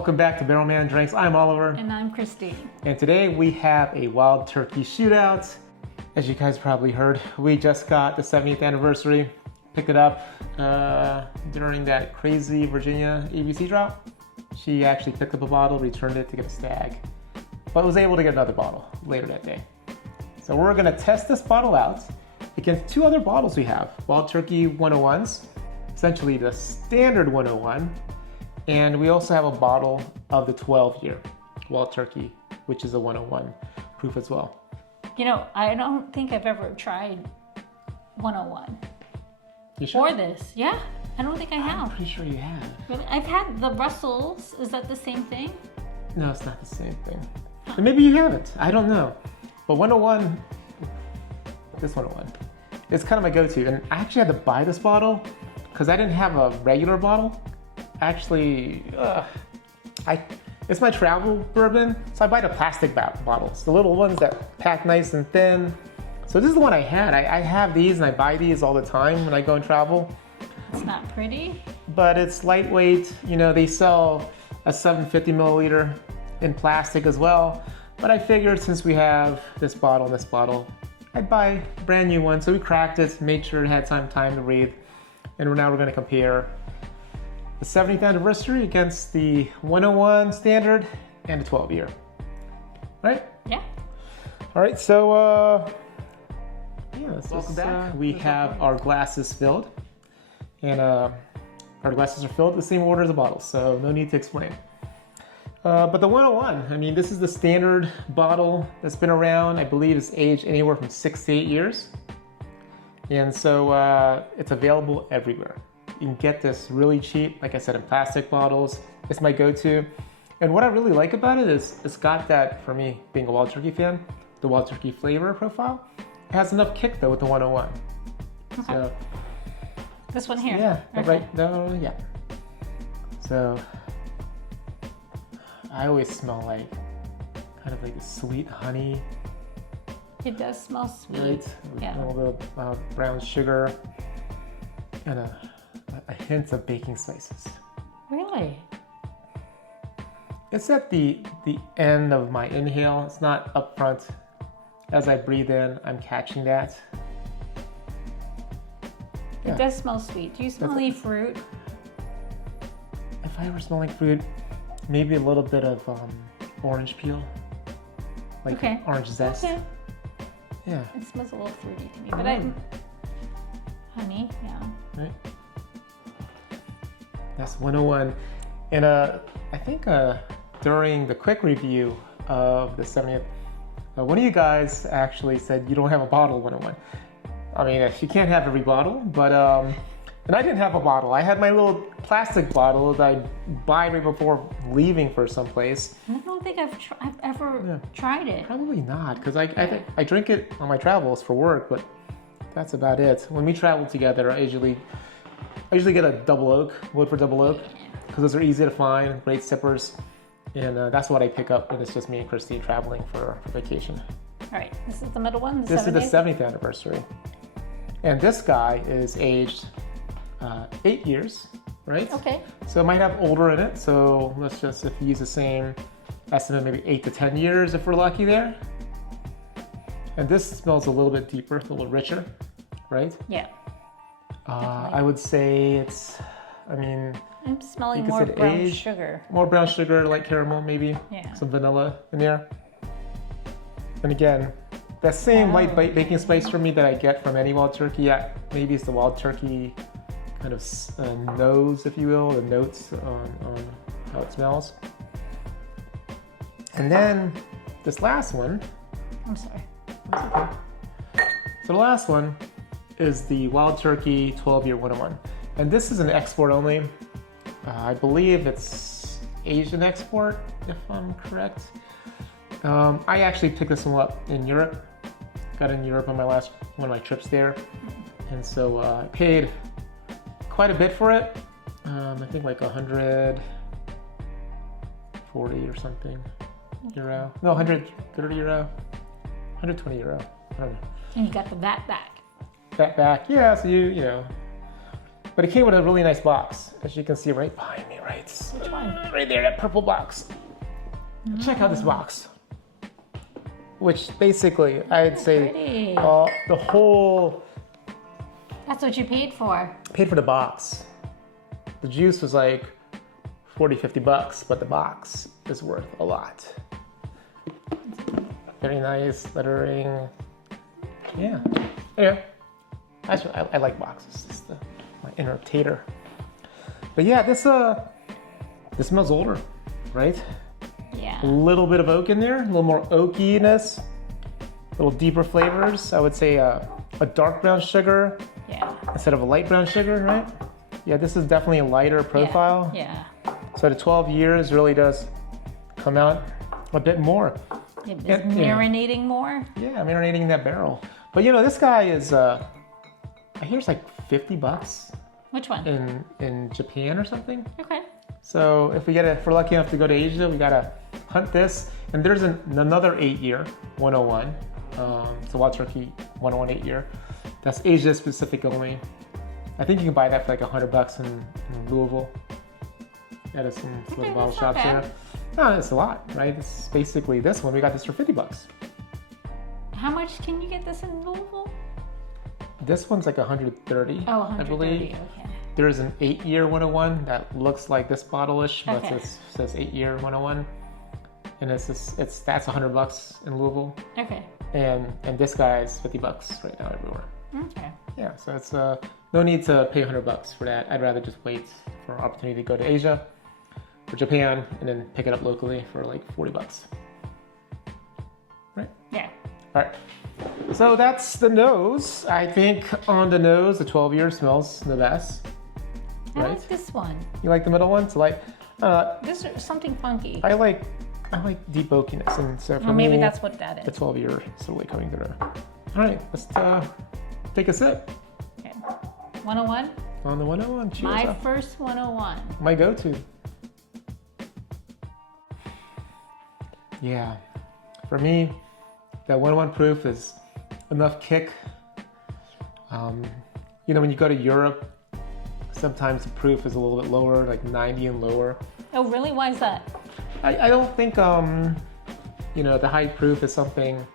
Welcome back to Barrel Man Drinks. I'm Oliver. And I'm Christine. And today we have a wild turkey shootout. As you guys probably heard, we just got the 70th anniversary. Picked it up during that crazy Virginia ABC drought. She actually picked up a bottle, returned it to get a stag, but was able to get another bottle later that day. So we're gonna test this bottle out against two other bottles we have. Wild Turkey 101s, essentially the standard 101. And we also have a bottle of the 12-year Wild Turkey, which is a 101 proof as well. You know, I don't think I've ever tried 101. You sure? Or this. Yeah, I don't think I have. I'm pretty sure you have. Really? I've had the Russells. Is that the same thing? No, it's not the same thing. But maybe you haven't. I don't know. But 101, this 101, it's kind of my go-to. And I actually had to buy this bottle because I didn't have a regular bottle. Actually, it's my travel bourbon, so I buy the plastic bottles, the little ones that pack nice and thin. So this is the one I had. I have these and I buy these all the time when I go and travel. It's not pretty. But it's lightweight. You know, they sell a 750 milliliter in plastic as well. But I figured since we have this bottle and this bottle, I'd buy a brand new one. So we cracked it, made sure it had some time to breathe. And now we're gonna compare the 70th anniversary against the 101 standard and the 12-year. Right? Yeah. All right, so yeah, welcome back. We have our glasses filled, and our glasses are filled the same order as the bottles, so no need to explain. But the 101, I mean, this is the standard bottle that's been around. I believe it's aged anywhere from 6 to 8 years, and so it's available everywhere. You can get this really cheap, like I said, in plastic bottles. It's my go-to. And what I really like about it is it's got that, for me, being a Wild Turkey fan, the Wild Turkey flavor profile. It has enough kick though with the 101. Okay. So, this one here? Yeah, okay. right, no, yeah. So, I always smell like, kind of like a sweet honey. It does smell sweet. Right? Yeah. A little bit of brown sugar and a hint of baking spices. Really? It's at the end of my inhale. It's not up front. As I breathe in, I'm catching that. It does smell sweet. Do you smell any fruit? If I were smelling fruit, maybe a little bit of orange peel. Like orange zest. Okay. Yeah. It smells a little fruity to me, but honey, yeah. Right. That's 101. And I think during the quick review of the 70th, one of you guys actually said you don't have a bottle of 101. I mean, you can't have every bottle, but, and I didn't have a bottle. I had my little plastic bottle that I buy right before leaving for someplace. I don't think I've ever tried it. Probably not, because I drink it on my travels for work, but that's about it. When we travel together, I usually get a double oak, Woodford double oak, because those are easy to find, great sippers. And that's what I pick up when it's just me and Christine traveling for vacation. All right, this is the middle one, This is the 70th anniversary. And this guy is aged 8 years, right? Okay. So it might have older in it. So let's just, if you use the same estimate, maybe 8 to 10 years if we're lucky there. And this smells a little bit deeper, a little richer, right? Yeah. I would say it's, I mean, I'm smelling more brown sugar. More brown sugar, light caramel, maybe. Yeah. Some vanilla in there. And again, that same light baking spice for me that I get from any Wild Turkey. Yeah, maybe it's the Wild Turkey kind of nose, if you will, the notes on how it smells. And then this last one. I'm sorry. Okay. So the last one is the Wild Turkey 12-year 101. And this is an export only. I believe it's Asian export, if I'm correct. I actually picked this one up in Europe. Got it in Europe on one of my trips there. And so I paid quite a bit for it. I think like 140 or something euro. No, 130 euro. 120 euro. I don't know. And you got the VAT back. VAT back, yeah. So you know. But it came with a really nice box, as you can see right behind me, right? Which one? Right there, that purple box. Check out this box. Which basically, I'd say Pretty. the whole... That's what you paid for. Paid for the box. The juice was like 40, 50 bucks, but the box is worth a lot. Very nice lettering. Yeah. Anyway, I like boxes. It's my inner tater. But yeah, this smells older, right? Yeah. A little bit of oak in there, a little more oakiness, a little deeper flavors. I would say a dark brown sugar Yeah. instead of a light brown sugar, right? Yeah, this is definitely a lighter profile. Yeah. So the 12 years really does come out a bit more. It was Yeah. marinating more. Yeah, marinating that barrel. But you know, this guy is, I hear it's like 50 bucks Which one? in Japan or something. Okay. So if we're lucky enough to go to Asia, we gotta hunt this. And there's another 8-year 101. It's a Wild Turkey 101 8-year. That's Asia specific only. I think you can buy that for like $100 in Louisville. At some little bottle that's shops okay. there. No, it's a lot, right? It's basically this one. We got this for 50 bucks. How much can you get this in Louisville? This one's like 130, Oh, I 130. believe. Okay. There's an 8-year 101 that looks like this bottle-ish, but Okay. it says 8-year 101. And that's $100 in Louisville. Okay. And this guy's 50 bucks right now everywhere. Okay. Yeah, so it's no need to pay $100 for that. I'd rather just wait for an opportunity to go to Asia or Japan and then pick it up locally for like 40 bucks. Right? Yeah. All right. So that's the nose. I think on the nose, the 12 year smells the best. I Right? like this one. You like the middle one? It's like, This is something funky. I like deep oakiness, and so for Well, maybe me, that's what that the is. 12 year is really coming through. All right, let's take a sip Okay. 101. on the 101. Cheers. My up. first 101. My go-to. Yeah, for me, that 101 proof is enough kick. You know, when you go to Europe, sometimes the proof is a little bit lower, like 90 and lower. Oh, really? Why is that? I don't think, you know, the high proof is something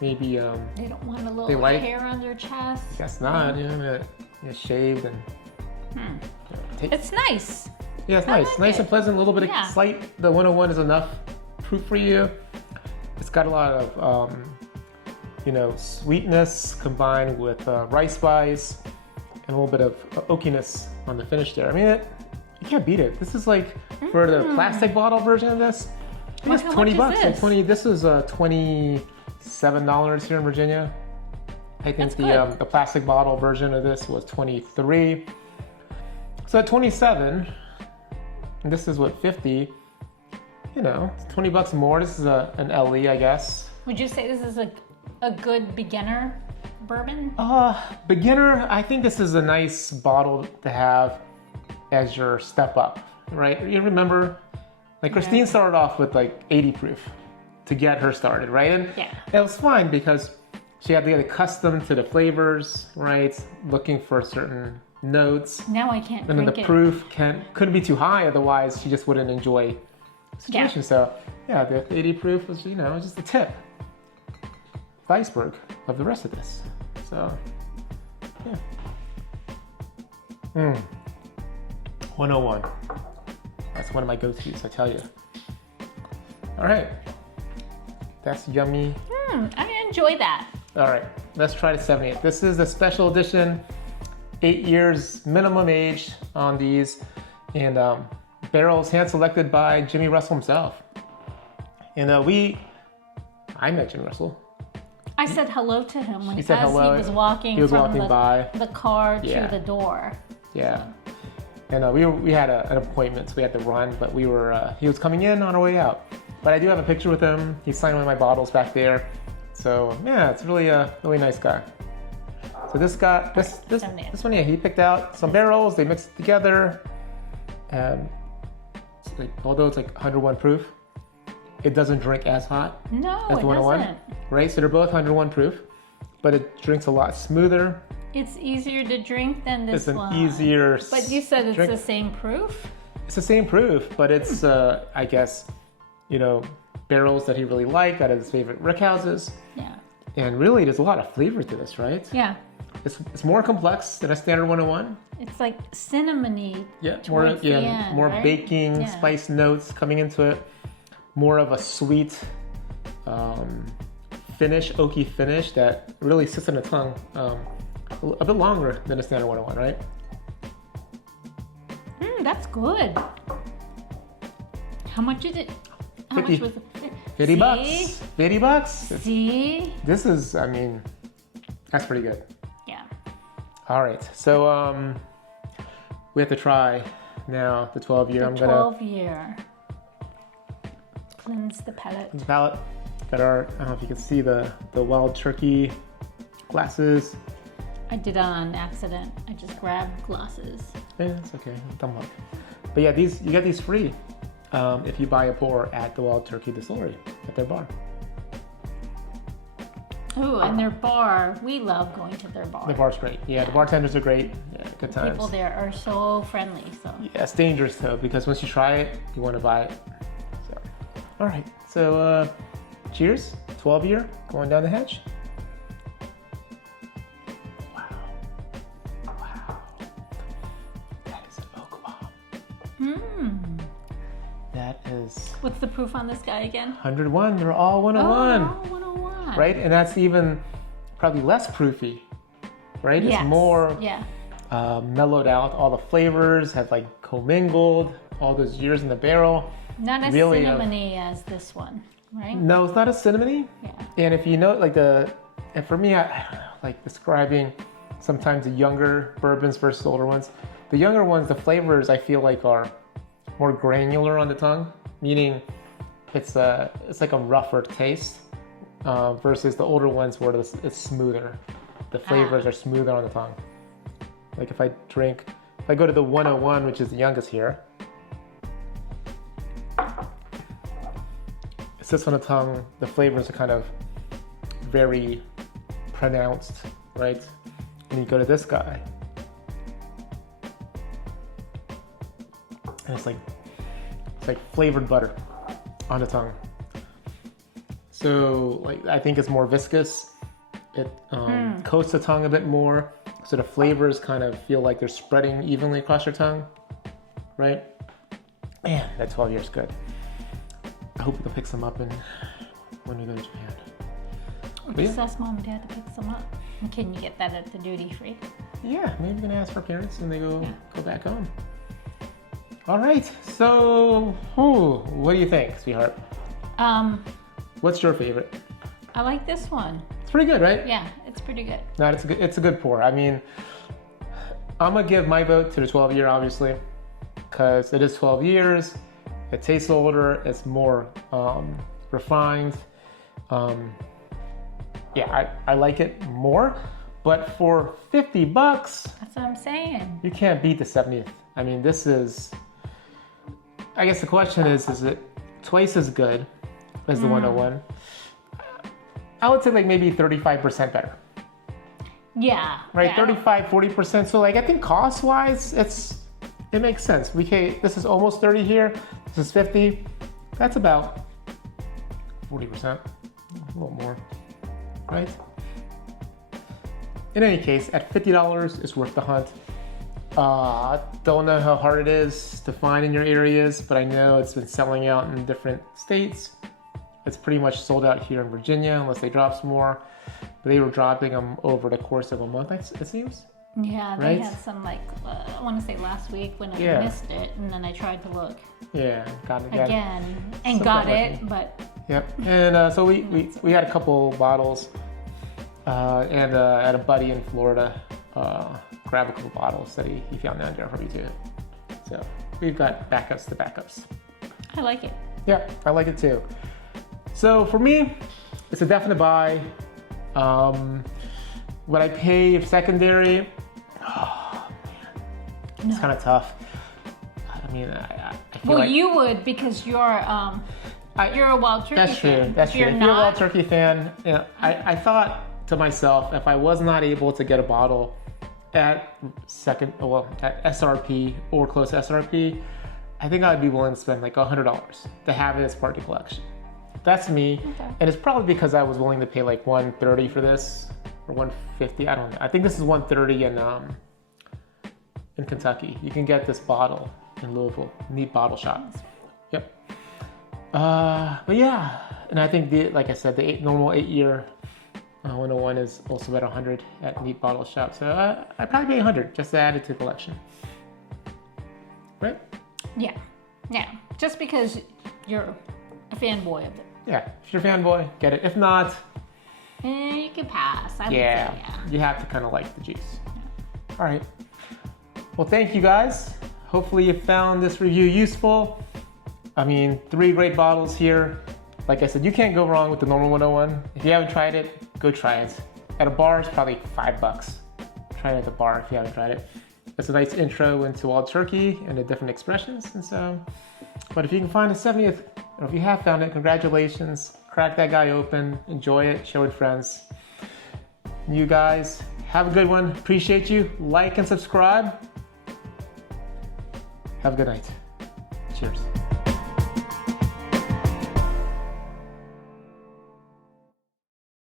maybe, They don't want a little They like- hair on their chest. guess not, you know, shaved and take, It's nice. yeah, it's I nice. like Nice it. and pleasant, a little bit Yeah. of slight, the 101 is enough proof for you. It's got a lot of, you know, sweetness combined with rice spice and a little bit of oakiness on the finish there. I mean, you can't beat it. This is like, for the plastic bottle version of this, I think How it's 20 much is bucks. Like this? 20, this is $27 here in Virginia. I think That's good. the plastic bottle version of this was 23. So at 27, and this is what, 50, you know, it's 20 bucks more. This is an LE, I guess. Would you say this is a good beginner bourbon? Beginner, I think this is a nice bottle to have as your step up, right? You remember, like Christine started off with like 80 proof to get her started, right? And Yeah. it was fine because she had to get accustomed to the flavors, right? Looking for certain notes. Now I can't And then drink the it. proof couldn't be too high, otherwise she just wouldn't enjoy the situation. So yeah, the 80 proof was, you know, just the tip, the iceberg of the rest of this. So yeah. 101. That's one of my go-tos, I tell you. All right, that's yummy. I enjoy that. All right, let's try the 78. This is a special edition, 8 years minimum age on these, and barrels hand selected by Jimmy Russell himself. And I met Jimmy Russell. I said hello to him when He said hello. he was walking He was from walking by. the car Yeah. to the door. Yeah. And we had an appointment, so we had to run, but he was coming in on our way out. But I do have a picture with him. He signed one of my bottles back there. So yeah, it's really a really nice guy. So this one, yeah, he picked out some barrels, they mixed it together. It's like, although it's like 101 proof, it doesn't drink as hot No, as it the 101, doesn't. right? So they're both 101 proof, but it drinks a lot smoother It's easier to drink than this one. It's an easier. But you said it's drink. the same proof? It's the same proof, but it's I guess, barrels that he really liked out of his favorite rickhouses. Yeah. And really, there's a lot of flavor to this, right? Yeah. It's more complex than a standard 101. It's like cinnamony. Yeah, more right? baking spice notes coming into it. More of a sweet finish, oaky finish that really sits on the tongue a bit longer than a standard 101, right? That's good. How much is it? How 50. much was it? 50 bucks. 50 bucks. See? This is, that's pretty good. Yeah. All right, so we have to try now the 12-year. The 12-year. Cleanse the palate. The palate. Got our, I don't know if you can see the wild turkey glasses. I did it on accident. I just grabbed glasses. Yeah, it's okay. Thumb up. But yeah, you get these free if you buy a pour at the Wild Turkey Distillery at their bar. Oh, and their bar. We love going to their bar. The bar's great. Yeah, the bartenders are great. Yeah, good times. People there are so friendly. So. Yeah, it's dangerous though because once you try it, you want to buy it. So, all right. So, cheers. 12-year going down the hatch. That is... What's the proof on this guy again? 101. They're all 101. Oh, 101. Right? And that's even probably less proofy. Right? Yes. It's more yeah. Mellowed out. All the flavors have like commingled all those years in the barrel. Not as really cinnamony as this one, right? No, it's not as cinnamony. Yeah. And if you know, and for me, I don't know, like describing sometimes the younger bourbons versus older ones. The younger ones, the flavors I feel like are more granular on the tongue, meaning it's like a rougher taste versus the older ones where it's smoother. The flavors are smoother on the tongue. Like if I go to the 101, which is the youngest here, it sits on the tongue, the flavors are kind of very pronounced, right? And you go to this guy, and it's like flavored butter on the tongue. So like I think it's more viscous. It coats the tongue a bit more, so the flavors kind of feel like they're spreading evenly across your tongue, right? Man, that 12 years good. I hope we can pick some up when we go to Japan. Just ask mom and dad to pick some up. Can you get that at the duty free? Yeah, maybe we can ask our parents and they go back home. All right, so what do you think, sweetheart? What's your favorite? I like this one. It's pretty good, right? Yeah, it's pretty good. No, it's a good pour. I mean, I'm gonna give my vote to the 12-year, obviously, because it is 12 years. It tastes older. It's more refined. Yeah, I like it more. But for 50 bucks, that's what I'm saying. You can't beat the 70th. I mean, this is. I guess the question is it twice as good as the 101? I would say like maybe 35% better. Yeah. Right, yeah. 35, 40%. So like I think cost-wise, it makes sense. This is almost 30 here. This is 50. That's about 40%, a little more, right? In any case, at $50, it's worth the hunt. Don't know how hard it is to find in your areas, but I know it's been selling out in different states. It's pretty much sold out here in Virginia, unless they drop some more. But they were dropping them over the course of a month, it seems. Yeah, they right? had some I want to say last week when I missed it, and then I tried to look. Yeah, got it again, and got it, but. Yep, and so we had a couple bottles, and I had a buddy in Florida grab a couple bottles that he found down there for me too. So we've got backups to backups. I like it. Yeah, I like it too. So for me, it's a definite buy. Would I pay if secondary? Oh man, it's kind of tough. I mean, I feel like you would because you're a Wild Turkey that's fan. True. That's true. If you're a Wild Turkey fan, I thought to myself, if I was not able to get a bottle at at SRP or close to SRP, I think I'd be willing to spend like $100 to have it as part of the collection. That's me. Okay. And it's probably because I was willing to pay like $130 for this or $150. I don't know. I think this is $130 in Kentucky. You can get this bottle in Louisville. Neat bottle shop. Yep. But yeah, and I think like I said, the normal 8-year 101 is also at 100 at Neat Bottle Shop. So I'd probably pay 100 just to add it to the collection. Right? Yeah. Yeah. Just because you're a fanboy of it. Yeah. If you're a fanboy, get it. If not, you can pass. I would say, yeah. You have to kind of like the juice. Yeah. All right. Well, thank you guys. Hopefully you found this review useful. I mean, 3 great bottles here. Like I said, you can't go wrong with the normal 101. If you haven't tried it, go try it. At a bar, it's probably $5. Try it at the bar if you haven't tried it. It's a nice intro into wild turkey and the different expressions. And so, but if you can find a 70th, or if you have found it, congratulations. Crack that guy open, enjoy it, share with friends. You guys, have a good one. Appreciate you. Like and subscribe. Have a good night. Cheers.